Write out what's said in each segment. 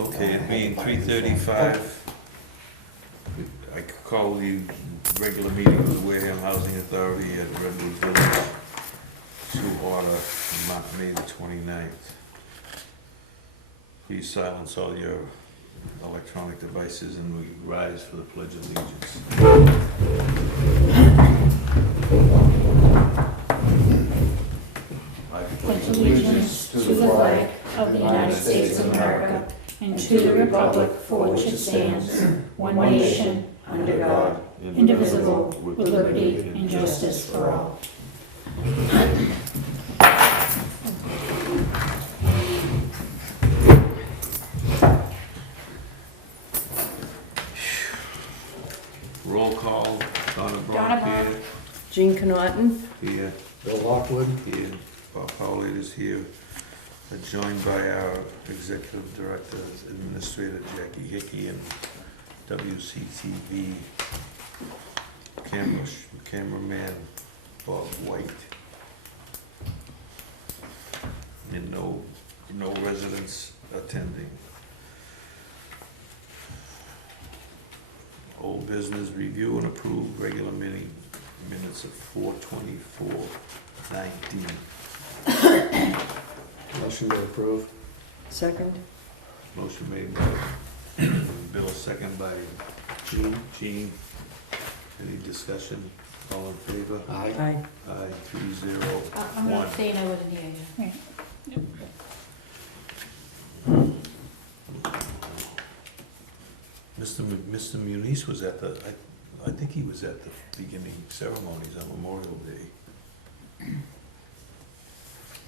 Okay, it being 3:35, I call the regular meeting of the Wareham Housing Authority at Redwood Village to order May the 29th. Please silence all your electronic devices and we rise for the Pledge of Allegiance. I Pledge allegiance to the flag of the United States of America and to the republic for which it stands, one nation, under God, indivisible, with liberty and justice for all. Roll call, Donna Donna Bronk Bronk. here. Jean Connaughton. Here. Bill Lockwood. Here, Bob Howley is here, joined by our Executive Director, Administrator Jackie Hickey, and WCTV cameraman Bob White. And no residents attending. Old business, review and approve regular meeting minutes of 4/24/19. Motion to approve. Second. Motion made by Bill, second by Jean. Any discussion? All in favor? Aye. Aye. Aye, 3-0. I'm gonna One. say I wasn't here. Right. Mr. Muniz was at the, I think he was at the beginning ceremonies on Memorial Day.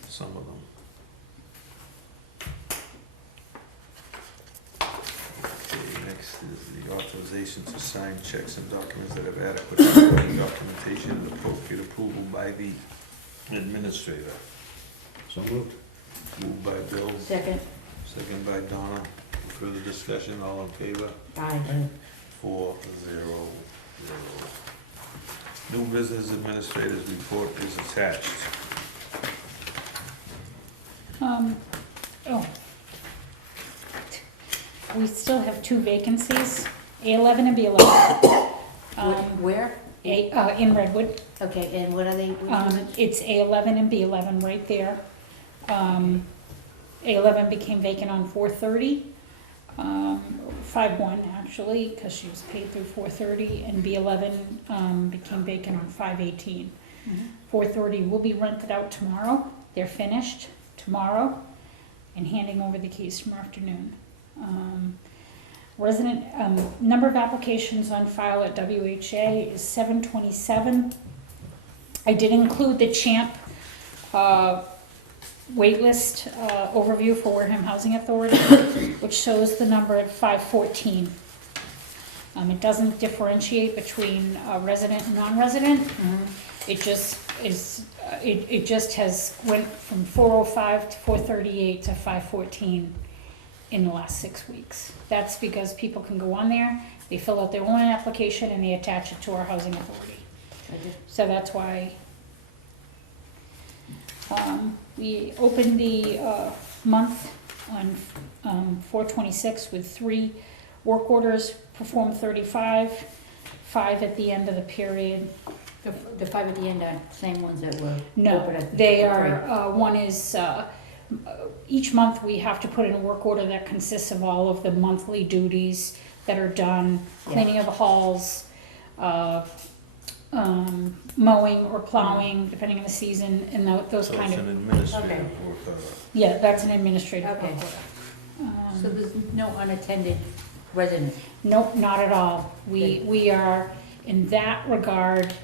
Some of them. Okay, next is the authorization to sign checks and documents that have adequate supporting documentation and appropriate approval by the administrator. So moved. Moved by Bill, Second. second by Donna. Further discussion, all in favor? Aye. 4-0-0. New business administrator's report is attached. We still have two vacancies, A11 and B11. Where? In Redwood. Okay, and what are they? It's A11 and B11 right there. A11 became vacant on 4/30, 5/1 actually, because she was paid through 4/30, and B11 became vacant on 5/18. 4/30 will be rented out tomorrow. They're finished tomorrow and handing over the keys tomorrow afternoon. Resident, number of applications on file at WHA is 727. I did include the CHAMP waitlist overview for Wareham Housing Authority, which shows the number at 514. It doesn't differentiate between resident and non-resident. It just is, it just has went from 405 to 438 to 514 in the last 6 weeks. That's because people can go on there, they fill out their own application, and they attach it to our housing authority. So that's why we opened the month on 4/26 with 3 work orders, performed 35, 5 at the end of the period. The 5 at the end are the same ones that were? No, open at the- they are, one is, each month we have to put in a work order that consists of all of the monthly duties that are done, cleaning of the halls, mowing or plowing, depending on the season, and those So kind it's of, an administrative Okay. work order. yeah, that's an administrative work Okay. order. So there's no unattended residents? Nope, not at all. We are, in that regard,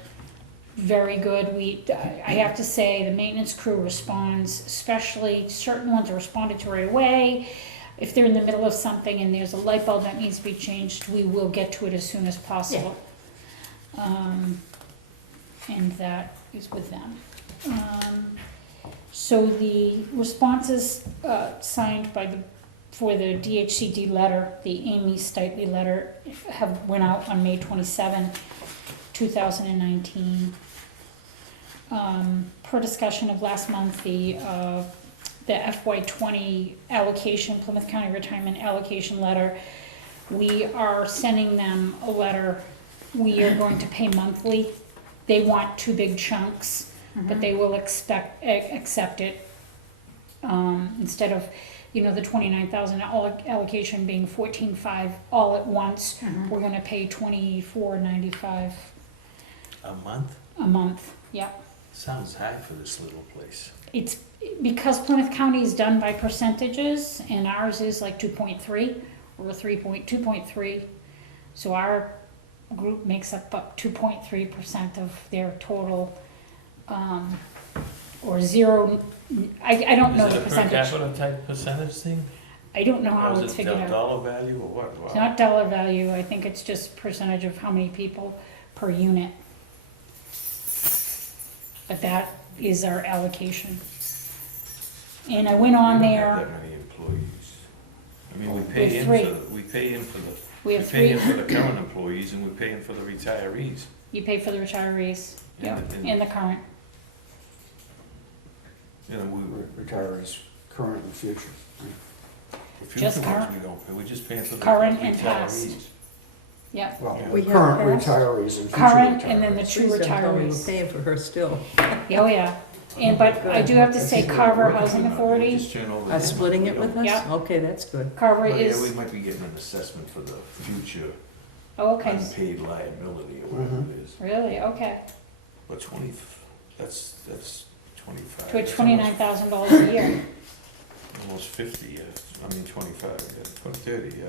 very good. I have to say, the maintenance crew responds, especially certain ones are responded to right away. If they're in the middle of something and there's a light bulb that needs to be changed, we will get to it as soon as possible. And that is with them. So the responses signed by for the DHCD letter, the Amy Stitley letter, went out on May 27, 2019. Per discussion of last month, the the FY20 allocation, Plymouth County Retirement Allocation Letter. We are sending them a letter. We are going to pay monthly. They want 2 big chunks, but they will accept it. Instead of, the 29,000 allocation being 14,500 all at once, we're gonna pay 24.95 A month? a month, yep. Sounds high for this little place. It's because Plymouth County is done by percentages, and ours is like 2.3 or 2.3. So our group makes up 2.3% of their total, or zero. I don't know the Is it a per percentage. capita type percentage thing? I don't know Or how is it's it figured out. dollar value or what? It's Wow. not dollar value. I think it's just percentage of how many people per unit. But that is our allocation. And I went on We don't there. have that many employees. I mean, we We pay have in 3. for, we pay in for the, We we have pay 3. in for the current employees and we pay in for the retirees. You pay for the retirees, And yep, the- and the current. You know, Retirees, current and future. for Just future ones, current. we don't pay, we just pay for the Current and past. retirees. Yep, Well, Yeah. We have current past, retirees and future current, and then the retirees. 2 Please don't tell me we're retirees. paying for her still. Oh, yeah. And, but I do have to say Carver Housing We Authority, just turn over Are the- splitting it with us? Yeah. Okay, that's good. Carver Well, yeah, we is, might be getting an assessment for the future oh, okay, unpaid liability or whatever it is. really, okay. But that's 25. To That's $29,000 a year. Almost 50, yeah. I mean, 25, yeah. 30, yeah.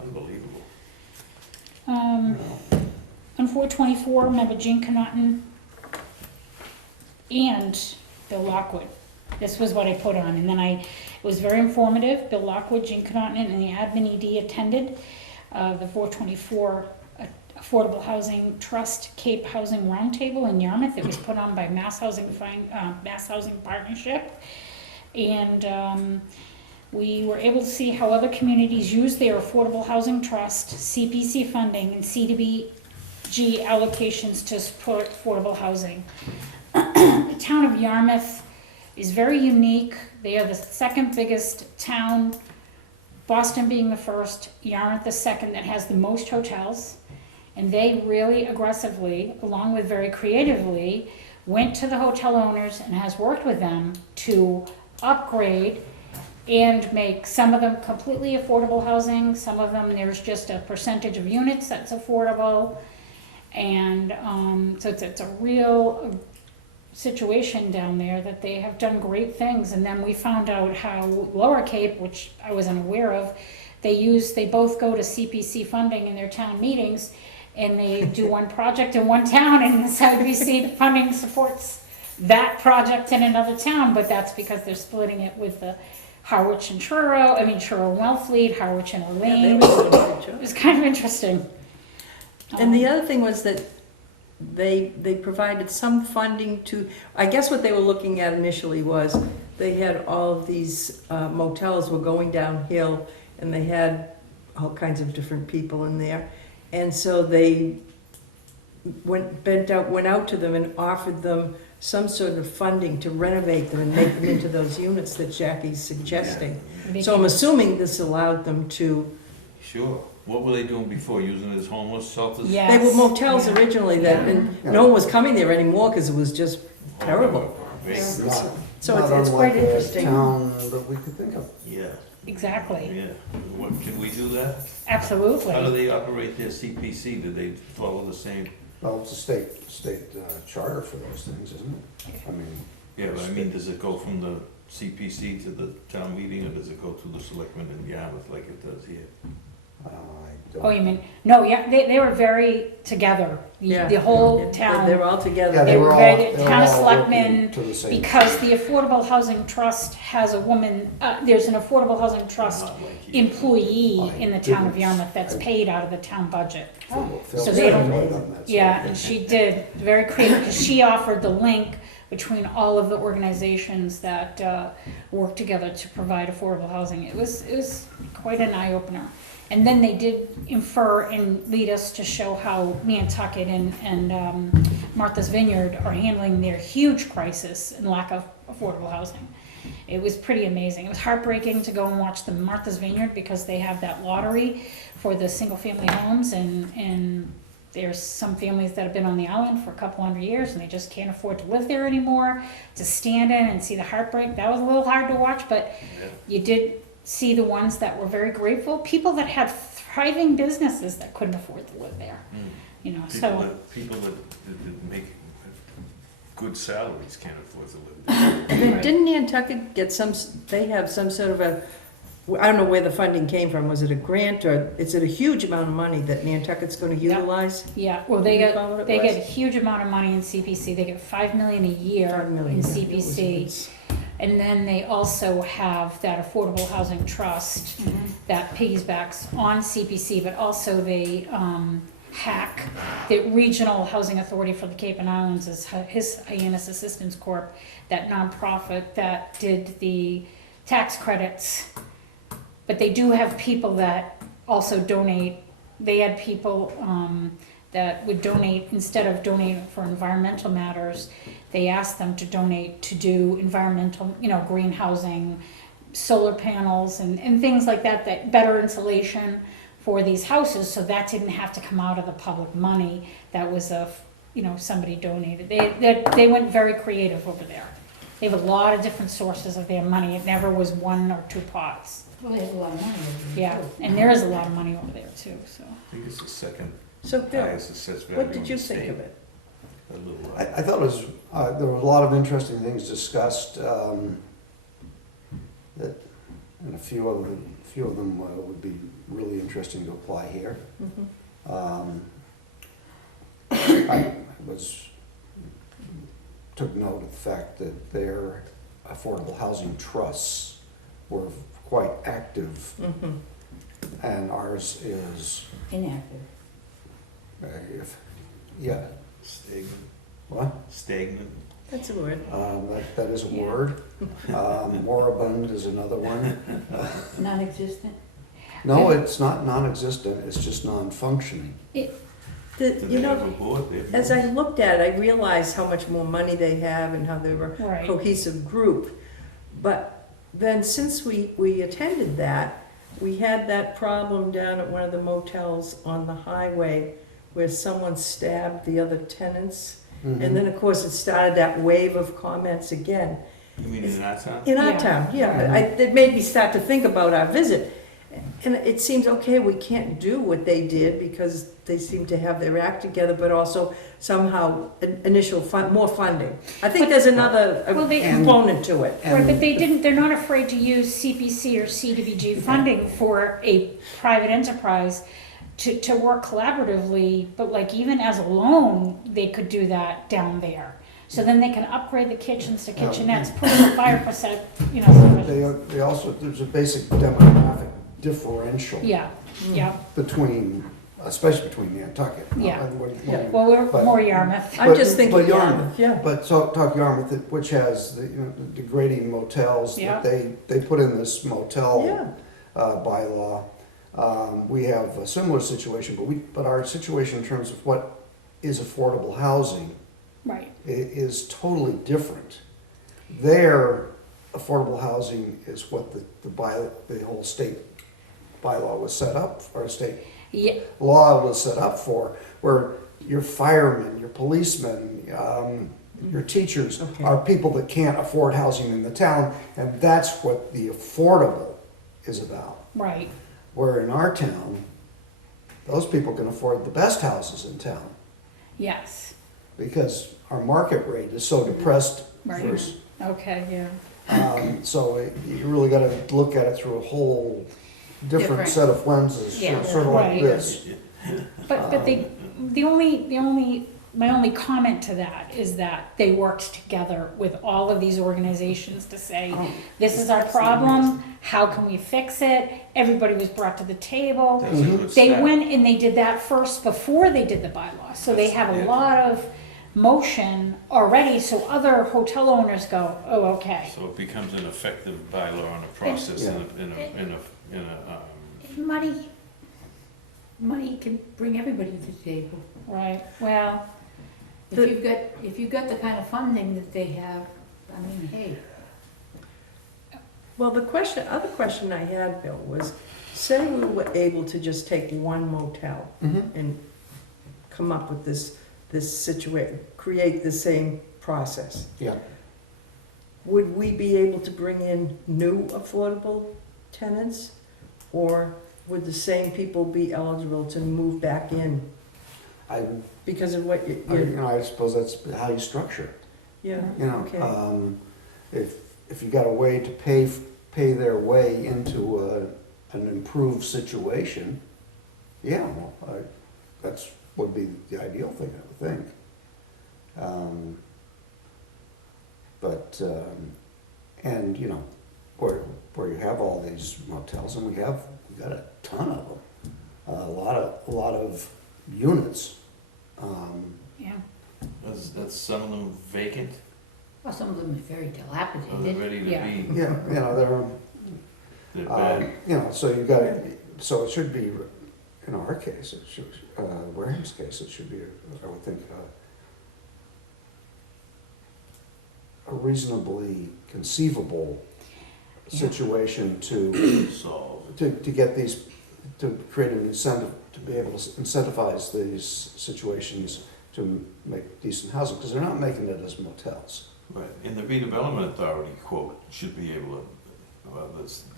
Unbelievable. On 424, remember Gene Connaughton and Bill Lockwood. This was what I put on, and then it was very informative. Bill Lockwood, Gene Connaughton, and the admin ED attended the 424 Affordable Housing Trust Cape Housing Roundtable in Yarmouth. It was put on by Mass Housing Partnership, and we were able to see how other communities use their affordable housing trust, CPC funding, and CDBG allocations to support affordable housing. The town of Yarmouth is very unique. They are the 2nd biggest town, Boston being the 1st, Yarmouth the 2nd, that has the most hotels. And they really aggressively, along with very creatively, went to the hotel owners and has worked with them to upgrade and make some of them completely affordable housing, some of them there's just a percentage of units that's affordable. And so it's a real situation down there that they have done great things. And then we found out how Lower Cape, which I wasn't aware of, they both go to CPC funding in their town meetings, and they do one project in one town, and the CPC funding supports that project in another town, but that's because they're splitting it with the Harwich and Truro, Truro and Wellfleet, Harwich and Yeah, they Elaine. were doing a good It job. was kind of interesting. And the other thing was that they provided some funding to, I guess what they were looking at initially was, they had all of these motels were going downhill, and they had all kinds of different people in there. And so they went out to them and offered them some sort of funding to renovate them and make them into those units that Jackie's suggesting. So I'm assuming this allowed them to, Sure. What were they doing before? Using it as homeless shelters? Yes. they were motels Yeah. originally that, and no one was coming there anymore because it was just terrible. Great. So Not- So not it's quite unlike a interesting. town that we could think of. Yeah, Exactly, yeah. What, can we do that? absolutely. How do they operate their CPC? Do they follow the same? Well, it's a state charter for those things, isn't it? I mean, Yeah, but I mean, does it go from the CPC to the town meeting, or does it go to the selectmen in Yarmouth like it does here? I don't. Oh, you mean, no, yeah, they were very together, Yeah. the whole Yeah, town. They're all together. Yeah, they they were were all, very- they were town of all selectmen, working to the same. Because the Affordable Housing Trust has a woman, there's an Affordable Housing Trust Not like here. employee in the town of goodness. Yarmouth that's paid out of the town budget. Phil So they don't- said on that, so- Yeah, and she did, very creative, because she offered the link between all of the organizations that work together to provide affordable housing. It was quite an eye-opener. And then they did infer and lead us to show how Nantucket and Martha's Vineyard are handling their huge crisis and lack of affordable housing. It was pretty amazing. It was heartbreaking to go and watch the Martha's Vineyard because they have that lottery for the single-family homes, and there's some families that have been on the island for a couple hundred years and they just can't afford to live there anymore. To stand in and see the heartbreak, that was a little hard to watch, but you did see the ones that were very grateful. People that had thriving businesses that couldn't afford to live there, you know, so. People that make good salaries can't afford to live there. And then Right. didn't Nantucket get they have some sort of a, I don't know where the funding came from, was it a grant or is it a huge amount of money that Nantucket's gonna Yeah. utilize? Yeah, well, Do you recall what it they was? get a huge amount of money in CPC. They get $5 million a year 5 million. in It CPC. was- And then they also have that Affordable Housing Trust that piggybacks on CPC, but also they HAC, the Regional Housing Authority for the Cape and Islands, is his Hyannis Assistance Corp, that nonprofit that did the tax credits. But they do have people that also donate. They had people that would donate, instead of donating for environmental matters, they asked them to donate to do environmental, you know, green housing, solar panels and things like that, that better insulation for these houses, so that didn't have to come out of the public money. That was somebody donated. They went very creative over there. They have a lot of different sources of their money. It never was one or two pots. Well, they have a lot of money over there. Yeah, too. and there is a lot of money over there too, so. I think it's the second So Bill, highest assessed value what in did the you think state. of it? A little, I thought it was, there were a lot of interesting things discussed, that, and a few of them would be really interesting to apply here. Mhm. I took note of the fact that their affordable housing trusts were quite active, Mhm. and ours is, Inactive. yeah, stagnant. what? Stagnant. That's a word. That is a Yeah. word. Moribund is another one. Non-existent. No, it's not non-existent, it's just non-functioning. Do You they have a know, board? They have as I looked at it, I realized how much more money they have and how they were a Right. cohesive group. But then since we attended that, we had that problem down at one of the motels on the highway where someone stabbed the other tenants. Mm-hmm. And then, of course, it started that wave of comments again. You mean in our town? In our Yeah. town, yeah. It made me start to think about our visit. And it seems, okay, we can't do what they did because they seem to have their act together, but also somehow more funding. I think there's another Well, they- component to it. Right, but they're not afraid to use CPC or CDBG funding for a private enterprise to work collaboratively, but like even as a loan, they could do that down there. So then they can upgrade the kitchens to kitchenettes, put in a fire percent, you know. They also, there's a basic demographic differential Yeah, yeah, between, especially between Nantucket. Yeah. Yeah. well, we're But- more Yarmouth. I'm just But thinking, Yarmouth, yeah. But talk Yarmouth, which has the degrading motels, Yeah. that they put in this motel Yeah. bylaw. We have a similar situation, but our situation in terms of what is affordable housing Right, is totally different. Their affordable housing is what the whole state bylaw was set up, or state yeah, law was set up for, where your firemen, your policemen, your teachers Okay. are people that can't afford housing in the town, and that's what the affordable is about. right, Where in our town, those people can afford the best houses in town, yes, because our market rate is so depressed. Right. versus- okay, yeah. So you really gotta look at it through a whole different Different. set of lenses, Yeah. sort of like Right. this. But my only comment to that is that they worked together with all of these organizations to say, this is our problem, how can we fix it? Everybody was brought to the table. That's a good They start. went and they did that first before they did the bylaw, so they have a lot of motion already, so other hotel owners go, oh, okay. So it becomes an effective bylaw on a process in a Money can bring everybody to the table. Right, well, If you've got the kind of funding that they have, I mean, hey, Well, other question I had, Bill, was, say we were able to just take one motel Mhm. and come up with this situation, create the same process. Yeah. Would we be able to bring in new affordable tenants? Or would the same people be eligible to move back in I, because of what you you're, know, I suppose that's how you structure it. yeah, You know, okay. if you got a way to pay their way into an improved situation, yeah, well, that's would be the ideal thing, I would think. And you know, where you have all these motels, and we got a ton of them, a lot of units. Yeah. That's some of them vacant, Well, some of them are very or they're dilapidated. ready to Yeah. be, Yeah, you know, they're bad. you know, so you got, so it should be, in our case, it should, Wareham's case, it should be, I would think, a reasonably conceivable situation to Solved. get these, to create an incentive, to be able to incentivize these situations to make decent housing, because they're not making it as motels. Right, and the redevelopment authority quote should be able to,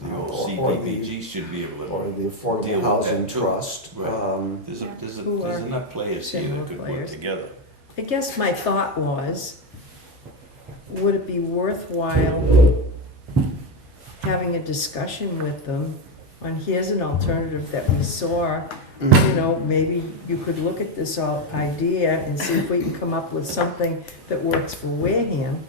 the old Or the- CDBG should be able Or to, the Affordable Deal with Housing that too. Trust. Right. Yeah. Who are there's enough players here similar that could work players. together. I guess my thought was, would it be worthwhile having a discussion with them on, here's an alternative that we saw, you know, maybe you could look at this idea and see if we can come up with something that works for Wareham.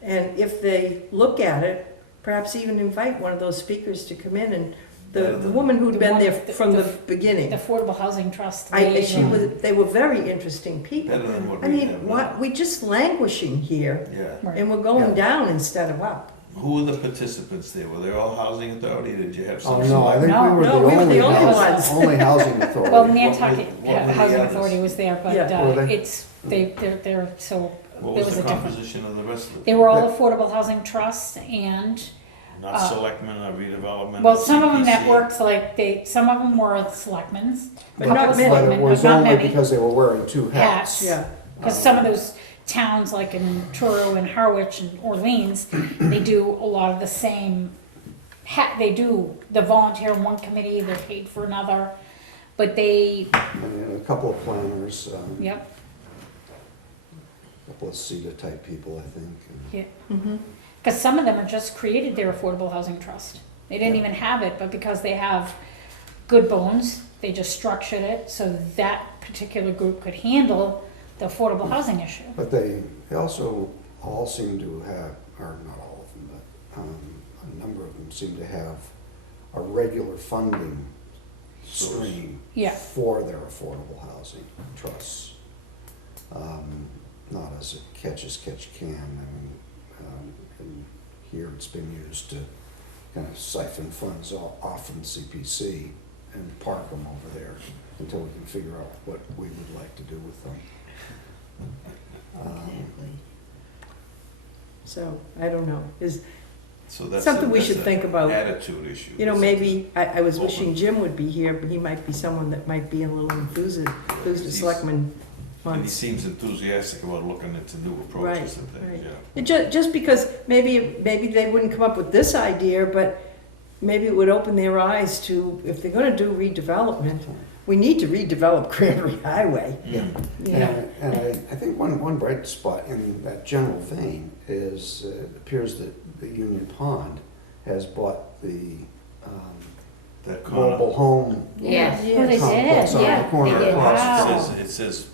And if they look at it, perhaps even invite one of those speakers to come in, and the woman who'd been there from the The beginning. Affordable Housing Trust. They were very interesting people. Better than what I we mean, have what, now. we just languishing here, Yeah. Right. and we're going Yeah. down instead of up. Who were the participants there? Were they all housing authority? Did you have Oh, some? no, I think No, we were no, we were the only housing, ones. only housing authority. Well, What Nantucket were the Housing others? Authority was there, but Yeah. Were they? it's, they're, so, What there was was the a different. composition of the rest of it? They were all Affordable Housing Trust, and, Not selectmen or redevelopment? well, or some of them that CPC? worked, like, some of them were selectmen's, But couple not of many. But selectmen, it was but not only many. because they were wearing two hats. Hats. Yeah, Because some of those towns, like in Truro and Harwich and Orleans, they do a lot of the same, they do the volunteer in one committee, they're paid for another, but they, And a couple of planners, yep, a couple of CETA type people, I think. yeah. mm-hmm. Because some of them are just created their Affordable Housing Trust. They didn't Yeah. even have it, but because they have good bones, they just structured it so that particular group could handle the affordable housing issue. But they also all seem to have, or not all of them, but a number of them seem to have a regular funding stream Yeah. for their affordable housing trusts. Not as a catch as catch can. I mean, and here it's been used to kind of siphon funds off from CPC and park them over there until we can figure out what we would like to do with them. So, I don't know, is So that's something we that's should a think about. Attitude issue. You know, It's- maybe, I was Open. wishing Jim would be here, but he might be someone that might be a little enthused He's- selectman And he wants. seems enthusiastic about looking into new Right, approaches and right. things, yeah. Just because maybe they wouldn't come up with this idea, but maybe it would open their eyes to, if they're gonna do redevelopment, we need to redevelop Cranberry Highway. Yeah. You know, And I think one bright spot in that general vein is, it appears that the Union Pond has bought the That corner. mobile home Yes. Oh, they complex did, on the yeah, corner they did. across the Wow. street. It says,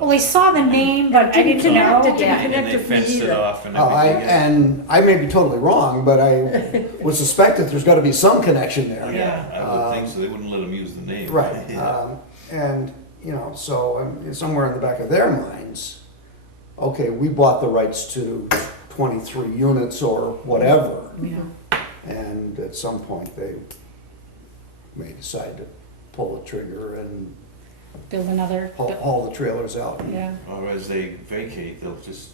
Well, I saw the name, but I didn't know. Didn't Yeah. and connect they with me fenced it either. off and I, everything. and I may be totally wrong, but I would suspect that there's gotta be some connection there. Yeah, I would think so, they wouldn't let them use the name. Right, Yeah. and, you know, so somewhere in the back of their minds, okay, we bought the rights to 23 units or whatever, Yeah. and at some point they may decide to pull the trigger and Build another, haul the trailers out. yeah. Or as they vacate, they'll just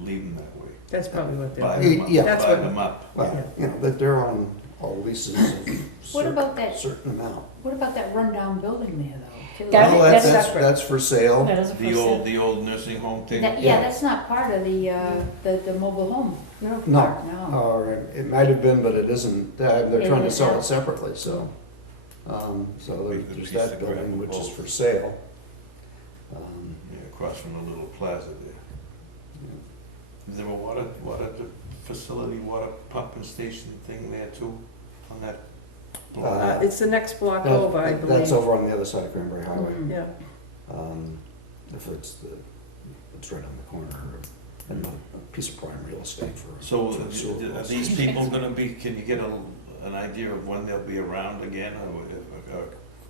leave them that way. That's probably what they're buy doing. them up, Yeah. That's buy what- them up. Well, you know, that they're on all leases of What about that, certain amount. what about that rundown building there though? too? That- Well, that's separate. that's for sale. That is a first. The old nursing home thing? That- Yeah. Yeah, that's not part of the mobile home. No. No, or it might have been, but it isn't. They're trying to is sell now. it separately, so. So Be a there's good piece that to grab building, them which is both. for sale. Yeah, across from the little plaza there. Is there a water facility, water pumping station thing there too, on that block? It's the next block That- over, I believe. That's over on the other side of Cranberry Highway. Mhm. Yeah. If it's right on the corner of a piece of prime real estate for. So for sewer are wells. these people gonna be, can you get an idea of when they'll be around again, or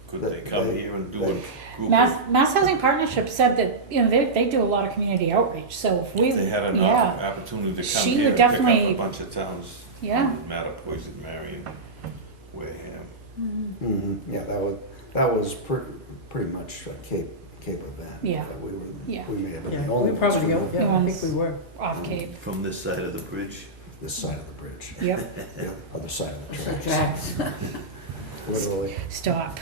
could they come here and do a group? Mass Housing Partnership said that, you know, they do a lot of community outreach, so if we, If they had an yeah, opportunity to come She here would and pick up definitely- a bunch of towns. Yeah. Mattapoisett, Marion, Wareham. Yeah, that was pretty much a Cape event. Yeah. We may have been Yeah, the only we ones probably, from yeah, I think we were. off Cape, From this side of the bridge. this side of the bridge, yep, the other side of the The tracks, tracks. literally. stop.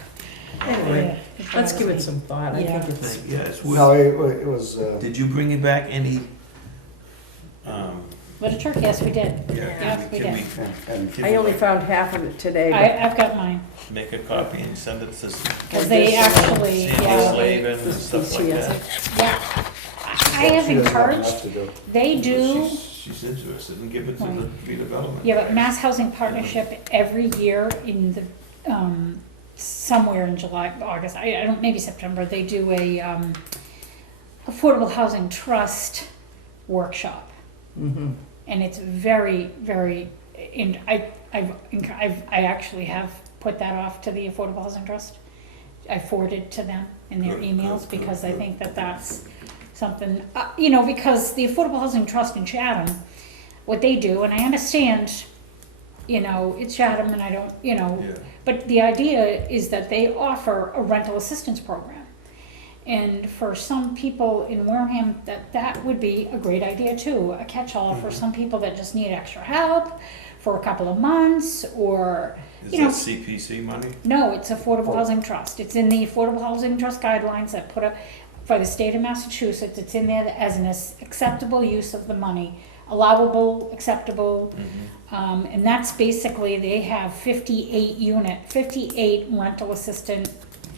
Anyway, Yeah, let's give it some thought. I Yeah. think it's, Yeah, it's No, worth. it was, Did you bring it back any, Literature, yes, we did. yeah, Yes, we can did. and can I only found half of it today, but I've got mine, make a copy and send it to because they actually, Sandy yeah, Slavin and stuff like Yeah. that? yeah. I have she doesn't have enough encouraged, to do. they do, She's interested in giving it to the Right. redevelopment. yeah, but guys. Mass Housing Partnership every year in the, somewhere in July, August, I don't, maybe September, they do a, Affordable Housing Trust workshop. mhm. And it's very, very, I actually have put that off to the Affordable Housing Trust. I forwarded to them in their Good, emails good, because I good. think that that's something, you know, because the Affordable Housing Trust in Chatham, what they do, and I understand, you know, it's Chatham and I don't, you know, Yeah, but the idea is that they offer a rental assistance program. And for some people in Wareham, that would be a great idea too, a catch-all for some people that just need extra help for a couple of months, or, is you know, that CPC money? no, it's Affordable Housing Trust. It's in the Affordable Housing Trust guidelines that put up, for the state of Massachusetts, it's in there as an acceptable use of the money, allowable, acceptable. And that's basically, they have 58 rental assistant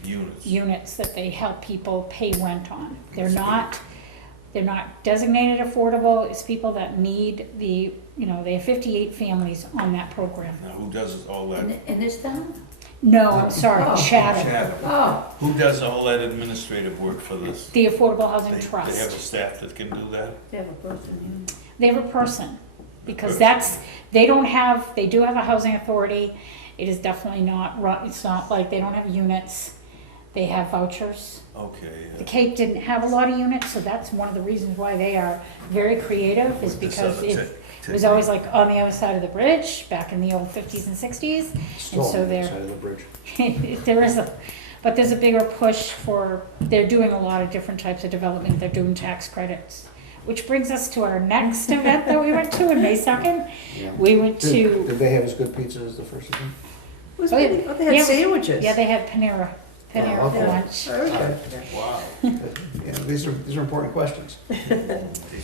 Units. units that they help people pay rent on. They're not designated affordable, it's people that need the, you know, they have 58 families on that program. Now, who does all that? In this town? No, I'm sorry, Oh. Chatham, Chatham. Oh, Who does all that administrative work for this? the Affordable Housing They have a Trust. staff that can do that? they have a person, They have a person, because that's, they do have a housing authority. It is definitely not, it's not like, they don't have units, they have vouchers. Okay, The yeah. Cape didn't have a lot of units, so that's one of the reasons why they are very creative, is because it was always like on the other side of the bridge, back in the old 50s and 60s. Still so on the they're- side of the bridge. There is but there's a bigger push for, they're doing a lot of different types of development, they're doing tax credits. Which brings us to our next event that we went to on May 2nd. Yeah. We went to, Did they have as good pizza as the first event? It was Oh, yeah. pretty- oh, they had Yeah. sandwiches. yeah, they had Panera Oh, okay. for lunch. Oh, okay. Wow. Yeah, these are important questions.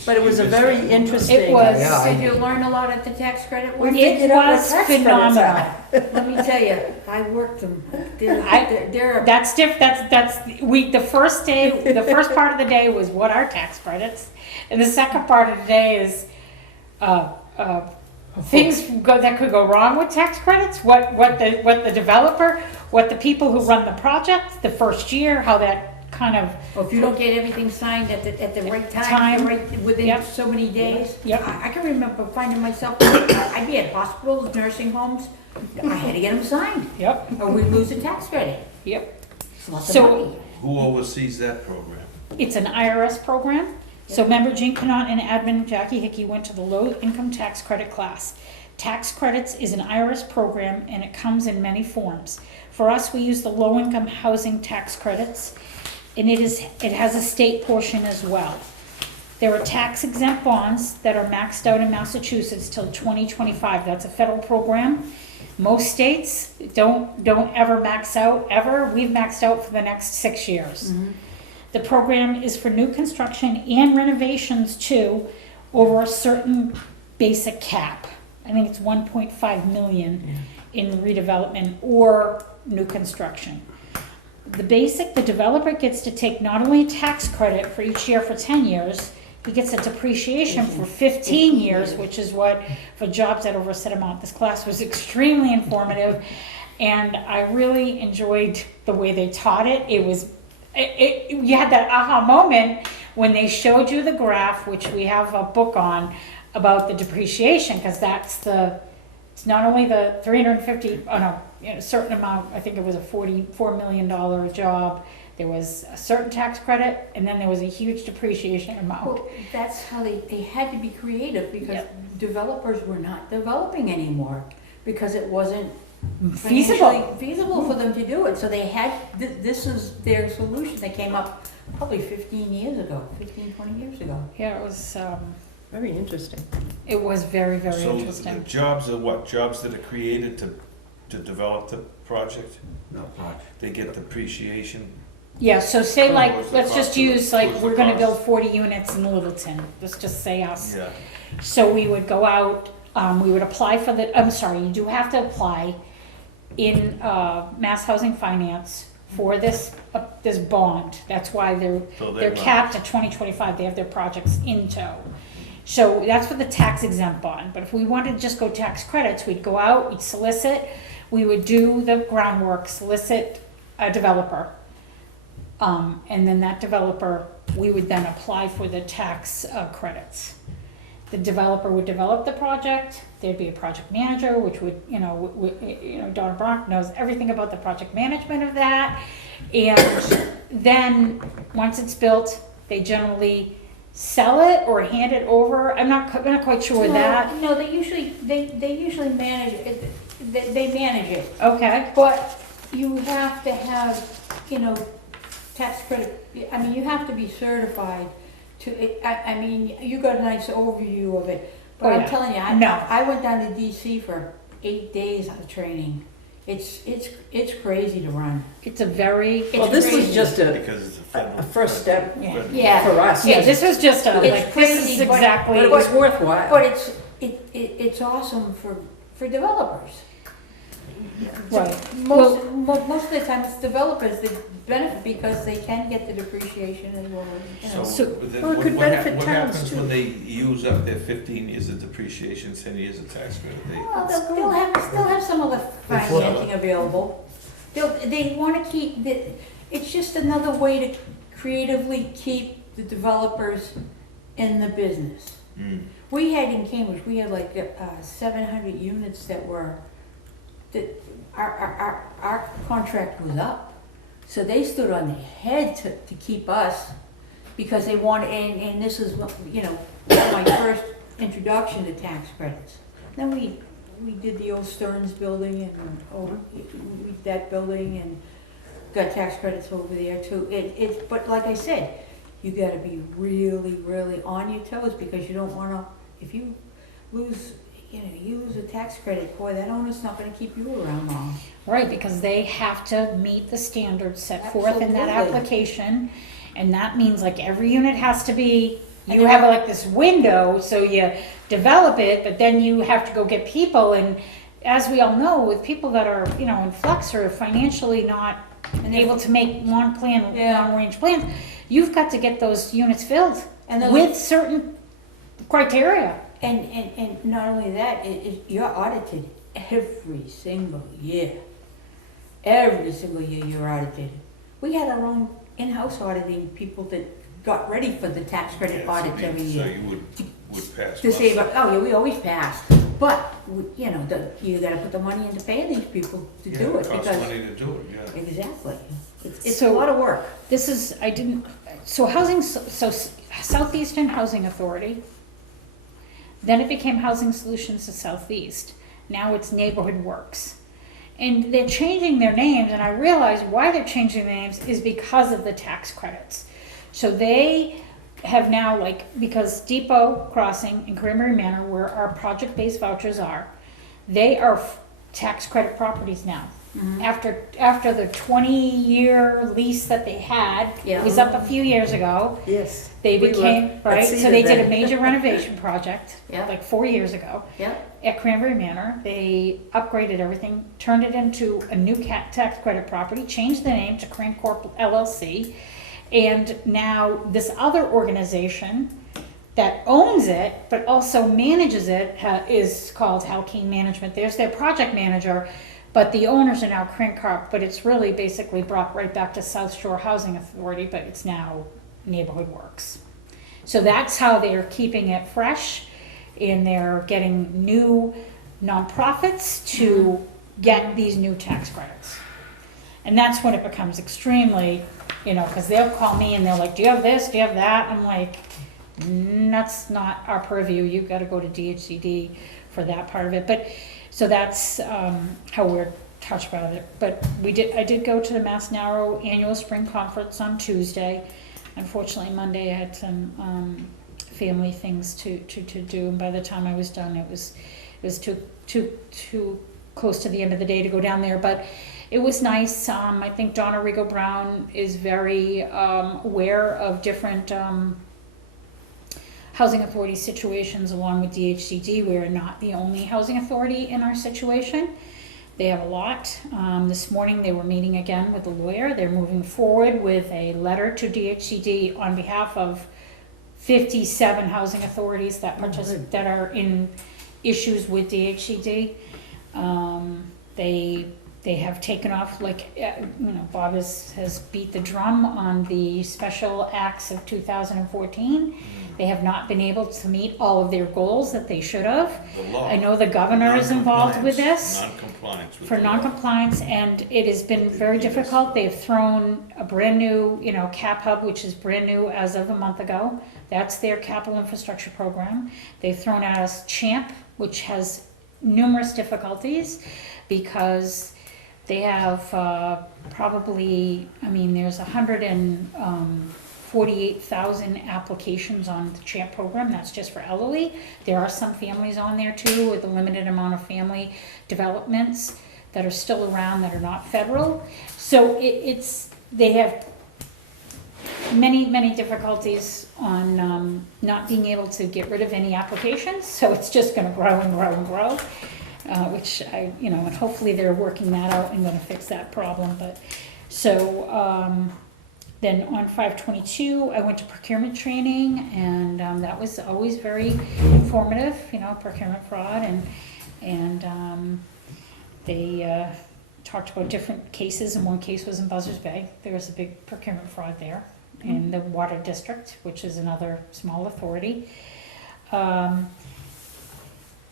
But it was a very interesting. It was- Yeah, Did you learn a lot at the tax credit one? It was phenomenal. Let me tell you, I worked them. They're That's that's, the first day, the first part of the day was what are tax credits? And the second part of the day is, things that could go wrong with tax credits, what the developer, what the people who run the project, the first year, how that kind of, Well, if you don't get everything signed at the right time, Time. within Yep. so many days. Yep. I can remember finding myself, I'd be at hospitals, nursing homes, I had to get them signed, yep, or we lose the tax credit. yep. It's lots of So- money. Who oversees that program? It's an IRS program. So member Jean Cannon and admin Jackie Hickey went to the low income tax credit class. Tax credits is an IRS program and it comes in many forms. For us, we use the low income housing tax credits, and it has a state portion as well. There are tax exempt bonds that are maxed out in Massachusetts till 2025. That's a federal program. Most states don't ever max out, ever. We've maxed out for the next 6 years. The program is for new construction and renovations too, over a certain basic cap. I think it's 1.5 million in redevelopment or new construction. The developer gets to take not only a tax credit for each year for 10 years, he gets a depreciation for 15 years, which is what, for jobs at over a set amount. This class was extremely informative, and I really enjoyed the way they taught it. You had that aha moment when they showed you the graph, which we have a book on, about the depreciation, because it's not only the 350, a certain amount, I think it was a $44 million job. There was a certain tax credit, and then there was a huge depreciation amount. Well, that's how they had to be creative, because Yep. developers were not developing anymore, because it wasn't Feasible. feasible for them to do it. So they had, this is their solution. They came up probably 15 years ago, 15, 20 years ago. Yeah, it was Very interesting. very, very So the interesting. jobs are what? Jobs that are created to develop the project? No, They get depreciation? Yeah, so say What was like, the let's cost just of it? use, What like, was the we're gonna cost? build 40 units in Littleton. Let's just say us. Yeah. So we would go out, we would apply for you do have to apply in Mass Housing Finance for this bond. That's why they're capped at 2025, they have their projects in tow. So that's for the tax exempt bond, but if we wanted to just go tax credits, we'd go out, we'd solicit, we would do the groundwork, solicit a developer. And then that developer, we would then apply for the tax credits. The developer would develop the project, there'd be a project manager, which would, Donna Brock knows everything about the project management of that. And then, once it's built, they generally sell it or hand it over. I'm not quite sure with that. No, they usually manage it. They manage it. Okay, But you have to have, tax credit, I mean, you have to be certified you got a nice overview of it, but Oh, I'm yeah. telling you, No. I went down to DC for 8 days of training. It's crazy to run. it's a very, Well, this was crazy. just Because it's a federal. a first step yeah. federal- Yeah. for us. Yeah, this was just a, It's like, this is crazy, but- exactly. But it was worthwhile. But it's awesome for developers. Right. Most of the time, it's developers that benefit because they can get the depreciation as well as, So- But then Well, it what- could what hap- benefit what towns, happens too. when they use up their 15 years of depreciation, 10 years of tax credit? Well, they'll still have some of the financing available. They want to keep, it's just another way to creatively keep the developers in the business. We had in Cambridge, we had like 700 units that our contract was up. So they stood on their head to keep us because they wanted, and this is, my first introduction to tax credits. Then we did the old Stearns building and that building and got tax credits over there too. But like I said, you gotta be really, really on your toes because you don't wanna, if you lose, you lose a tax credit, boy, that owner's not gonna keep you around long. Right, because they have to meet the standards set forth in that Absolutely. application. And that means like every unit has to be, And you have like this window, so you develop it, but then you have to go get people. And as we all know, with people that are, in flux or financially not able to make long-range plans, you've got to get those units filled And those- with certain criteria. And not only that, you're audited every single year. Every single year you're audited. We had our own in-house auditing people that got ready for the tax credit Yeah, audits every So year. you would pass. To save, we always passed. But, you gotta put the money into paying these people to Yeah, do it it costs because, money to do it, yeah. exactly. It's a So- lot of work. This is, so Southeastern Housing Authority, then it became Housing Solutions of Southeast. Now it's Neighborhood Works. And they're changing their names, and I realize why they're changing their names is because of the tax credits. So they have now, like, because Depot Crossing and Cranberry Manor, where our project-based vouchers are, they are tax credit properties now. Mhm. After the 20-year lease that they had, Yeah. it was up a few years ago, Yes. they We were became, right, so exceeded they did a that. major renovation project, Yeah. like 4 years ago. Yeah. At Cranberry Manor, they upgraded everything, turned it into a new tax credit property, changed the name to Cran Corp LLC, and now this other organization that owns it, but also manages it, is called Halkeen Management. There's their project manager, but the owners are now Cran Corp, but it's really basically brought right back to South Shore Housing Authority, but it's now Neighborhood Works. So that's how they're keeping it fresh, and they're getting new nonprofits to get these new tax credits. And that's when it becomes extremely, because they'll call me and they're like, do you have this, do you have that? I'm like, that's not our purview, you've got to go to DHCD for that part of it. But, so that's how we're touched by it. But I did go to the Mass Narrow Annual Spring Conference on Tuesday. Unfortunately, Monday I had some family things to do, and by the time I was done, it was too close to the end of the day to go down there. But it was nice. I think Donna Rigo Brown is very aware of different housing authority situations along with DHCD. We are not the only housing authority in our situation. They have a lot. This morning they were meeting again with the lawyer. They're moving forward with a letter to DHCD on behalf of 57 housing authorities that that are in issues with DHCD. They have taken off, Bob has beat the drum on the special acts of 2014. They have not been able to meet all of their goals that they should have. The law. I know the governor is involved with this. Non-compliance with For the law. non-compliance, and it has been very difficult. They've thrown a brand new, Cap Hub, which is brand new as of a month ago. That's their capital infrastructure program. They've thrown at us CHAMP, which has numerous difficulties because they have probably, there's 148,000 applications on the CHAMP program. That's just for elderly. There are some families on there too, with a limited amount of family developments that are still around that are not federal. So they have many difficulties on not being able to get rid of any applications. So it's just going to grow and grow and grow. Which and hopefully they're working that out and gonna fix that problem, but, so, then on 5/22, I went to procurement training, and, that was always very informative, procurement fraud, and, they, talked about different cases, and one case was in Buzzards Bay. There was a big procurement fraud there, in the water district, which is another small authority. And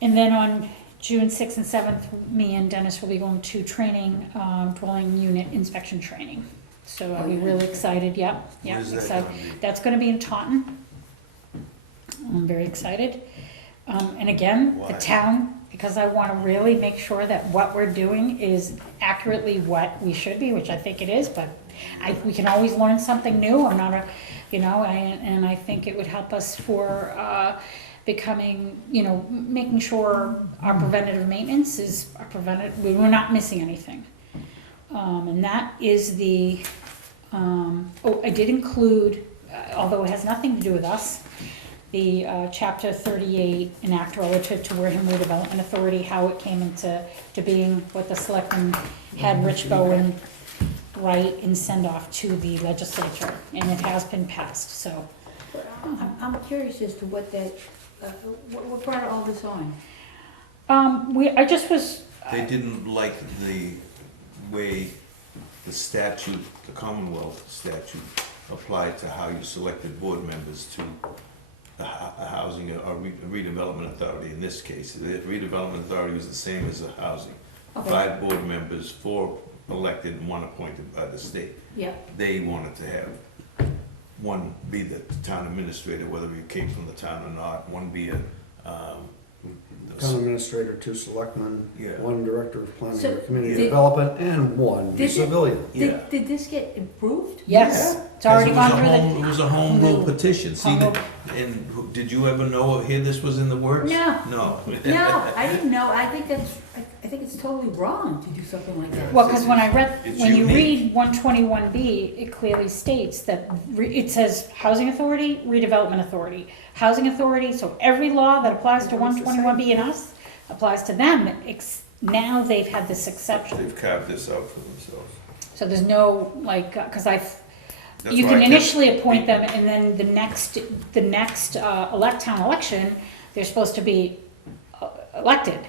then on June 6th and 7th, me and Dennis will be going to training, dwelling unit inspection training. So I'll be really excited, yep. Where's that excited. gonna be? That's gonna be in Taunton. I'm very excited. And again, the Why? town, because I wanna really make sure that what we're doing is accurately what we should be, which I think it is, but we can always learn something new. I'm not and I think it would help us for, becoming, making sure our preventative maintenance is we're not missing anything. And that is the, I did include, although it has nothing to do with us, the Chapter 38 enact relative to Wareham Redevelopment Authority, how it came into being, what the selectmen had Rich Bowen write and send off to the legislature, and it has been passed, so. I'm curious as to what that, what brought all this on? They didn't like the way the statute, the Commonwealth statute, applied to how you selected board members to a housing or redevelopment authority in this case. The redevelopment authority was the same as the housing. Okay. 5 board members, 4 elected and 1 appointed by the state. Yeah. They wanted to have one be the town administrator, whether he came from the town or not, one be a, Town administrator, 2 selectmen, Yeah. 1 director of planning So and community did- development, and 1 did- civilian. Yeah. Did this get improved? Yes, It's already Because gone through It was a home rule petition, see, Home rule. and did you ever know or hear this was in the works? No. No. No, I didn't know, I think it's totally wrong to do something like that. Well, because when I read, It's when you unique. read 121B, it clearly states that, it says Housing Authority, Redevelopment Authority. Housing Authority, so every law that applies to 121B and us applies to them. Now they've had this exception. They've carved this out for themselves. So there's no, like, because That's you why can I kept- initially appoint them, and then the next town election, they're supposed to be elected.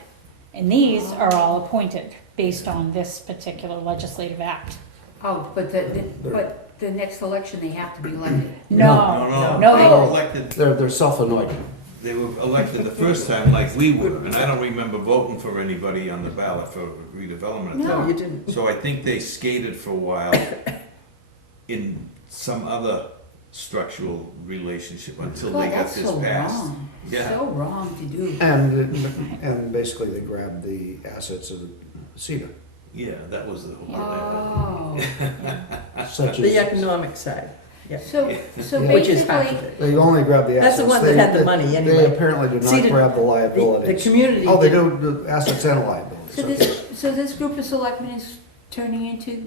And these are all appointed based on this particular legislative act. Oh, but the next election, they have to be elected. No, They they were don't. elected, They're self-anointed. they were elected the first time like we were, and I don't remember voting for anybody on the ballot for redevelopment. No, you didn't. So I think they skated for a while in some other structural relationship until God, they got that's this so passed. wrong. Yeah. So wrong to do. And basically they grabbed the assets of CETA, Yeah, that was the whole. Oh, such The as, economic side, yeah. so Yeah. Which is half of basically, it. they only grabbed the That's assets. the one that They- had the they- money They anyway. apparently did See, not the- grab the The liabilities. community Oh, they did, do the assets and liabilities. so okay. this group of selectmen is turning into,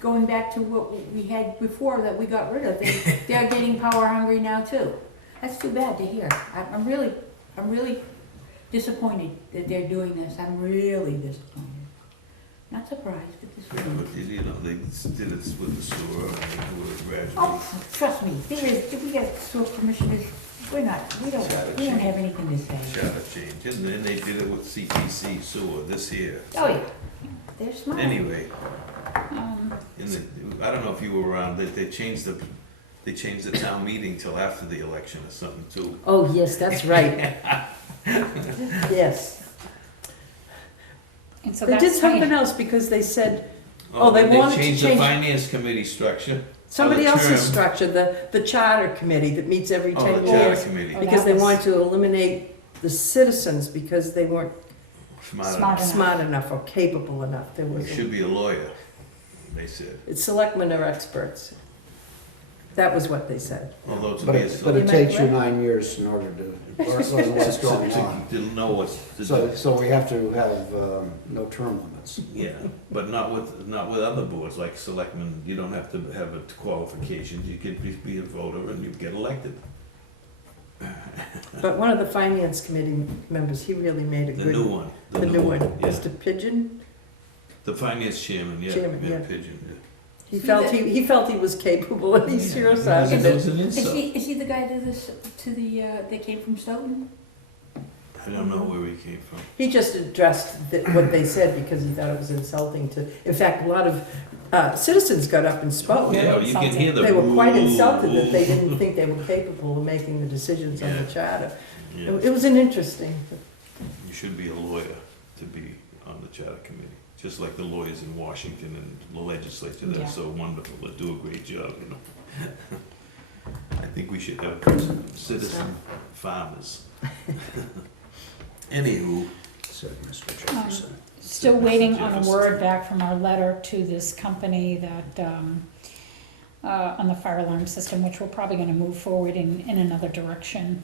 going back to what we had before that we got rid of. They're getting power hungry now too. That's too bad to hear. I'm really disappointed that they're doing this. I'm really disappointed. Not surprised, but Yeah, disappointed. but you know, they did it with the sewer, and they do it gradually. Oh, trust me, if we get sewer commissioners, we don't have anything to say. Charter change, and then they did it with CPC sewer this year. Oh, yeah, they're smart. Anyway, Um, I don't know if you were around, they changed the town meeting till after the election or something too. oh, yes, that's right. Yes. And so They did that's something my, else because they said, Oh, they and wanted to changed the change- finance committee structure. somebody Other else's term. structure, the charter committee that meets every Oh, 10 the charter years. committee, Oh, Because that they was- wanted to eliminate the citizens because they weren't smart Smart enough. enough. smart enough or capable enough. There You was, should be a lawyer, they said. it's selectmen are experts. That was what they said. Although to But be a it, but it Am I takes you correct? 9 years in order to learn what's going on. to know what's to So, do. so we have to have no term limits. Yeah, but not with other boards, like selectmen, you don't have to have a qualifications, you can just be a voter and you get elected. But one of the finance committee members, he really made a The good. new one. The new one, yeah. Mr. Pigeon, The finance chairman, yeah, Chairman, yeah, yeah. Pigeon, yeah. he felt he was capable and he sure Yeah, sounded it it. was an Is insult. he the guy that came from Stoughton? I don't know where he came from. He just addressed what they said because he thought it was insulting to, in fact, a lot of citizens got up and spoke. Yeah, you can hear the. They were quite insulted that they didn't think they were capable of making the decisions on the charter. Yeah. It was an interesting, You should be a lawyer to be on the charter committee, just like the lawyers in Washington and the legislature, Yeah. they're so wonderful, they do a great job, you know. I think we should have citizen farmers. Anywho, Said Mr. Jefferson. still waiting on a Jefferson. word back from our letter to this company that, on the fire alarm system, which we're probably gonna move forward in another direction.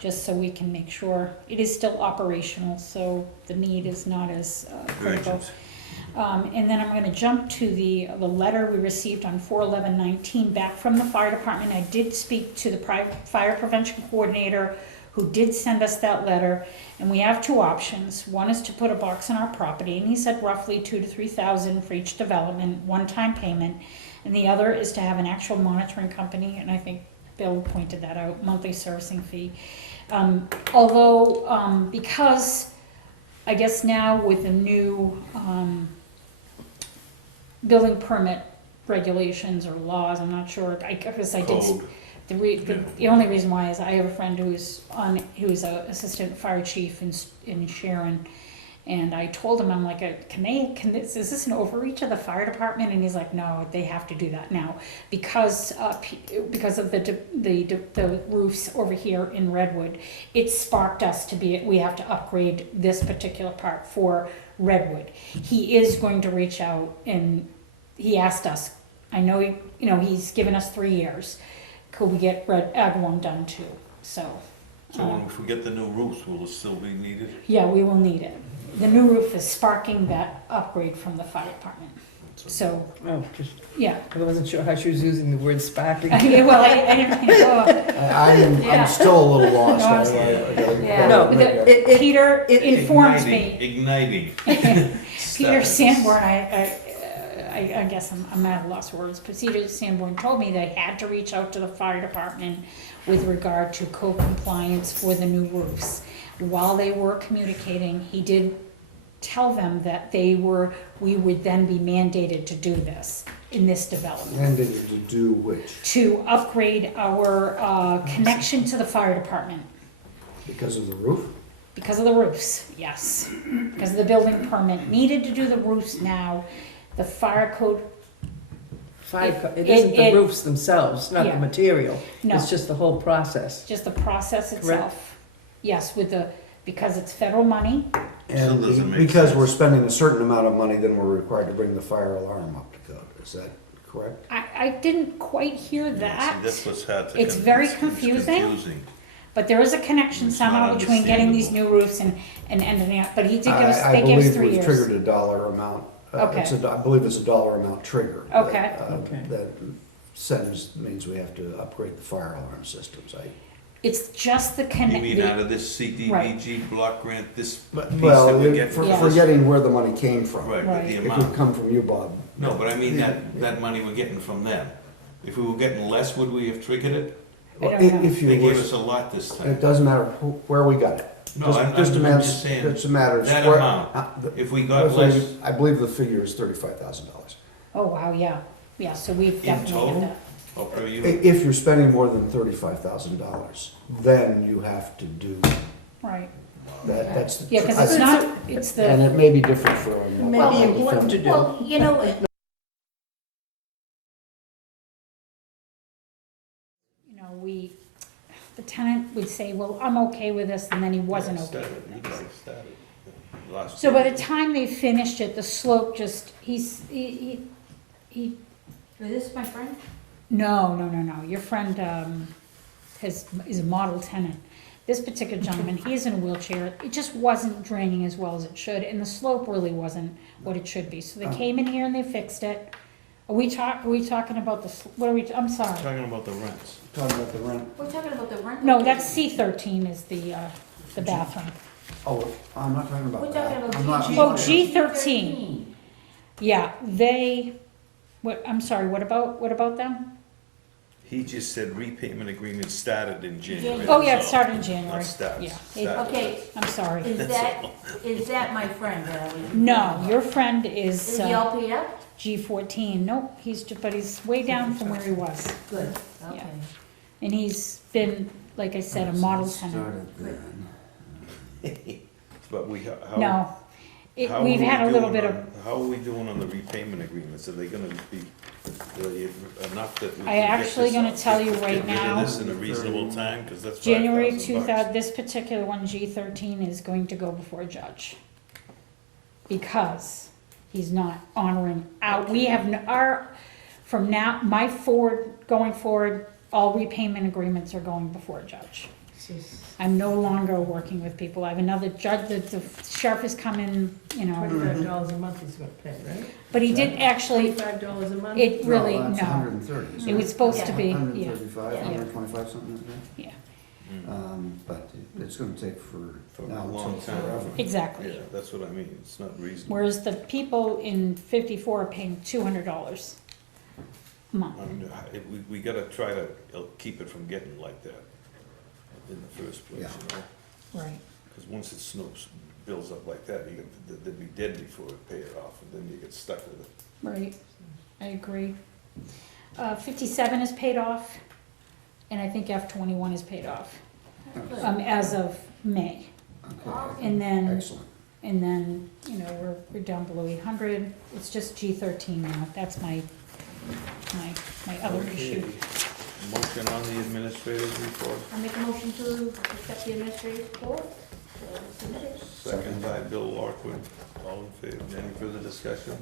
Just so we can make sure it is still operational, so the need is not as critical. urgent. And then I'm gonna jump to the letter we received on 4/11/19 back from the fire department. I did speak to the fire prevention coordinator who did send us that letter, and we have two options. One is to put a box on our property, and he said roughly $2,000 to $3,000 for each development, one-time payment. And the other is to have an actual monitoring company, and I think Bill pointed that out, monthly servicing fee. Although, because I guess now with the new building permit regulations or laws, I'm not sure, I guess I did. Code. The only reason why is I have a friend who's a assistant fire chief in Sharon, and I told him, I'm like, is this an overreach of the fire department? And he's like, no, they have to do that now because of the roofs over here in Redwood. It sparked us we have to upgrade this particular part for Redwood. He is going to reach out, and he asked us I know, he's given us 3 years. Could we get Red Agawam done too? So, So if we get the new roofs, will it still be needed? yeah, we will need it. The new roof is sparking that upgrade from the fire department. So, Oh, just, yeah. I wasn't sure how she was using the word sparking. Yeah, well, I didn't know. I'm still a little lost. No, I'm No, Peter informs me. Igniting. Peter Sanborn, I guess I'm at a loss of words, but Peter Sanborn told me they had to reach out to the fire department with regard to code compliance for the new roofs. While they were communicating, he did tell them that we would then be mandated to do this in this development. Mandated to do which? To upgrade our connection to the fire department. Because of the roof? Because of the roofs, yes. Because of the building permit needed to do the roofs now. The fire code, It isn't the roofs themselves, not Yeah. the material. no, It's just the whole process. just the process Correct. itself. Yes, because it's federal money. Still doesn't And make because sense. we're spending a certain amount of money, then we're required to bring the fire alarm up to code. Is that correct? I didn't quite hear Yeah, see, that, that's what's hard to. It's very it's confusing. but there is a connection It's somehow not between getting these new roofs and ending up. But he did give us, they gave us 3 I believe years. we've triggered a dollar amount. Okay. I believe it's a dollar amount trigger. Okay. Okay. That means we have to upgrade the fire alarm systems. It's just the You mean out connection. of this CDBG block grant, this piece that Well, we get? Yeah. forgetting where the money came from. Right, Right. but the It could amount. come from you, Bob. No, but I mean that money we're getting from them. If we were getting less, would we have triggered it? I don't know. If you They gave were- us a lot this It time. doesn't matter where we got it. No, Just- I'm just a matter- just saying, It's a matter of that square. amount. If we got less, I believe the figure is $35,000. Oh, wow, yeah. Yeah, so we've definitely total? did that. or per If unit, you're spending more than $35,000, then you have to do Right. that. That's the. Yeah, because I it's think- not, it's And the, it may be different for. It may be important to do. Well, you know, the tenant would say, well, I'm okay with this, and then he wasn't okay started, with you it. guys started last So by year. the time they finished it, the slope just, he, is this my friend? no. Your friend, is a model tenant. This particular gentleman, he is in a wheelchair. It just wasn't draining as well as it should, and the slope really wasn't what it should be. So they came in here and they fixed it. Are we talking about I'm sorry. Talking about the rents. Talking about the rent. We're talking about the rental. No, that's C13 is the bathroom. Oh, I'm not talking about We're that. talking about I'm not- Oh, G13. Yeah, I'm sorry, what about them? He just said repayment agreement started in January. Oh, yeah, it that's all. started in January. Not starts, Yeah. started. Okay, I'm sorry. is that my friend that I was? No, your friend Is is he all paid up? G14. Nope, but he's way down from where he was. Good, okay. Yeah. And he's been, like I said, a model tenant. Started then. But we, how. No, how we've are had a we little doing bit of, on- How are we doing on the repayment agreements? Are they gonna be enough that we can I get actually this gonna out- tell you get right rid of now, this in a reasonable time, cause that's January $5,000. this particular one, G13, is going to go before a judge. Because he's not honoring we have, from now, going forward, all repayment agreements are going before a judge. I'm no longer working with people. I have another judge, the sheriff has come in, $25 a month he's gonna pay, right? but he did actually, $25 a month? it really, No, that's no. 130. isn't It was supposed to be, yeah. 135, Yeah. 125, something like that. Yeah, But it's gonna take For now a long till time. forever. exactly. Yeah, that's what I mean, it's not reasonable. Whereas the people in 54 are paying $200 a month. I mean, we gotta try to keep it from getting like that in the first place, you know? Right. Cause once it builds up like that, they'd be dead before we pay it off, and then you get stuck with it. Right, I agree. 57 is paid off, and I think F21 is paid off, as of May. Okay, And then, excellent. we're down below 800, it's just G13 now, that's my other issue. Motion on the administrator's report, I make a motion to accept the administrative report. Submitted. second by Bill Larkwood, all in favor, any further discussion?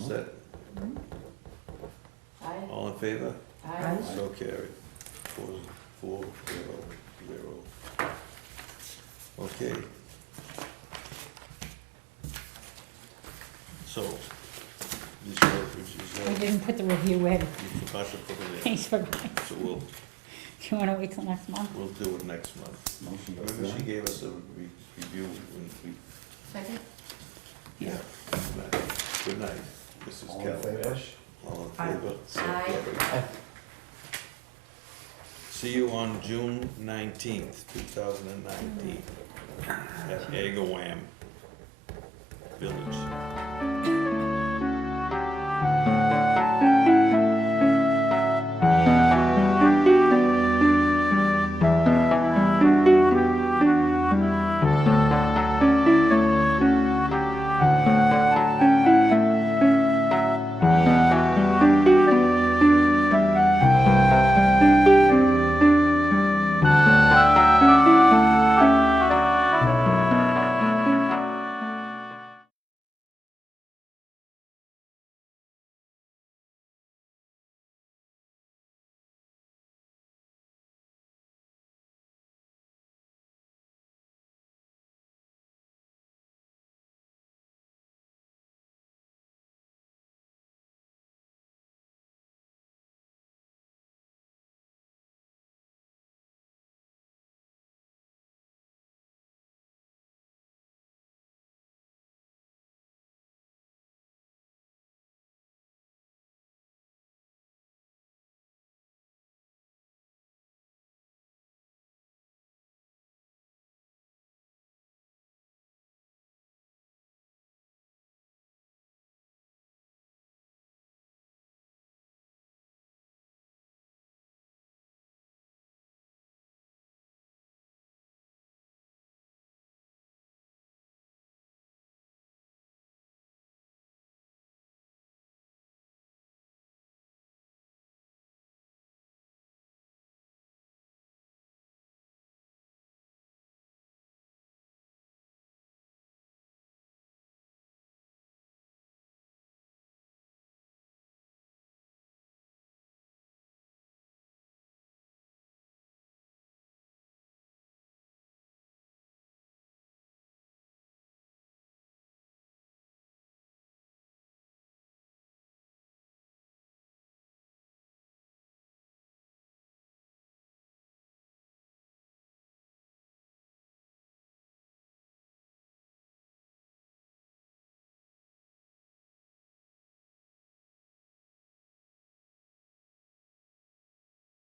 All set? Aye. All in favor? Aye. So carried. 4-0-0. Okay. So, this is, I didn't put the review in, you forgot to put it in, thanks for going. so we'll, Do you wanna wait till next month? we'll do it next month. Motion to Remember she adjourn. gave us a review when we, Second? yeah. Good night. This is All in Cal. favor? All in Aye. favor? So Aye. carried. See you on June 19th, 2019, at Agawam Village.